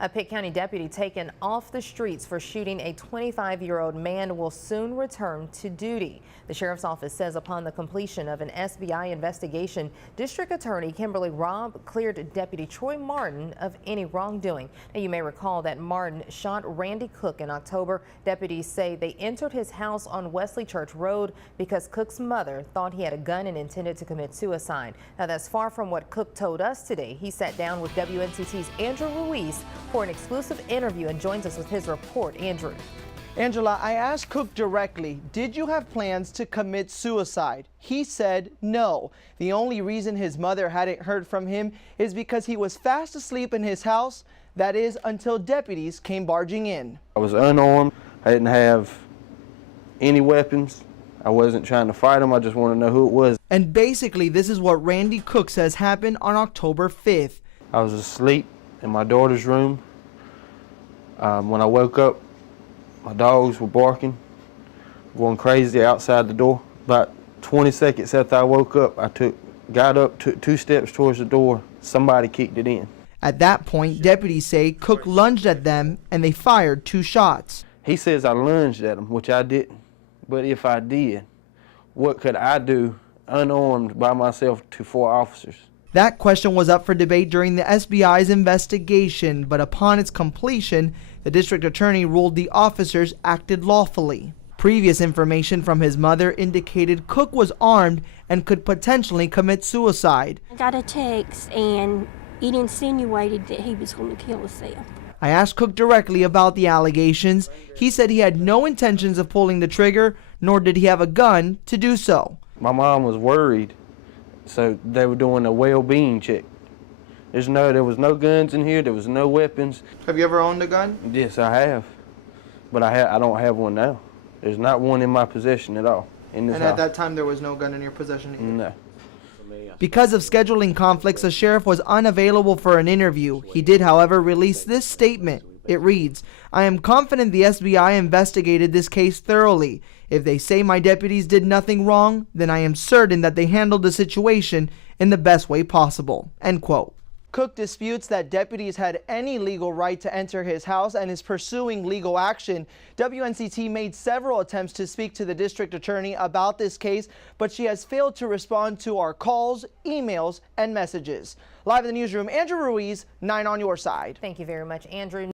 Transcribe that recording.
A Pitt County deputy taken off the streets for shooting a 25-year-old man will soon return to duty. The sheriff's office says upon the completion of an SBI investigation, District Attorney Kimberly Robb cleared Deputy Troy Martin of any wrongdoing. Now, you may recall that Martin shot Randy Cook in October. Deputies say they entered his house on Wesley Church Road because Cook's mother thought he had a gun and intended to commit suicide. Now, that's far from what Cook told us today. He sat down with WNCT's Andrew Ruiz for an exclusive interview and joins us with his report. Andrew. Angela, I asked Cook directly, did you have plans to commit suicide? He said no. The only reason his mother hadn't heard from him is because he was fast asleep in his house. That is until deputies came barging in. I was unarmed. I didn't have any weapons. I wasn't trying to fight him. I just wanted to know who it was. And basically, this is what Randy Cook says happened on October 5th. I was asleep in my daughter's room. When I woke up, my dogs were barking, going crazy outside the door. About 20 seconds after I woke up, I got up, took 2 steps towards the door. Somebody kicked it in. At that point, deputies say Cook lunged at them and they fired 2 shots. He says I lunged at him, which I didn't. But if I did, what could I do unarmed by myself to 4 officers? That question was up for debate during the SBI's investigation, but upon its completion, the district attorney ruled the officers acted lawfully. Previous information from his mother indicated Cook was armed and could potentially commit suicide. I got a text and it insinuated that he was going to kill himself. I asked Cook directly about the allegations. He said he had no intentions of pulling the trigger, nor did he have a gun to do so. My mom was worried, so they were doing a well-being check. There was no guns in here. There was no weapons. Have you ever owned a gun? Yes, I have, but I don't have one now. There's not one in my possession at all in this house. And at that time, there was no gun in your possession either? No. Because of scheduling conflicts, the sheriff was unavailable for an interview. He did, however, release this statement. It reads, "I am confident the SBI investigated this case thoroughly. If they say my deputies did nothing wrong, then I am certain that they handled the situation in the best way possible." End quote. Cook disputes that deputies had any legal right to enter his house and is pursuing legal action. WNCT made several attempts to speak to the district attorney about this case, but she has failed to respond to our calls, emails, and messages. Live in the newsroom, Andrew Ruiz, 9 on your side. Thank you very much, Andrew.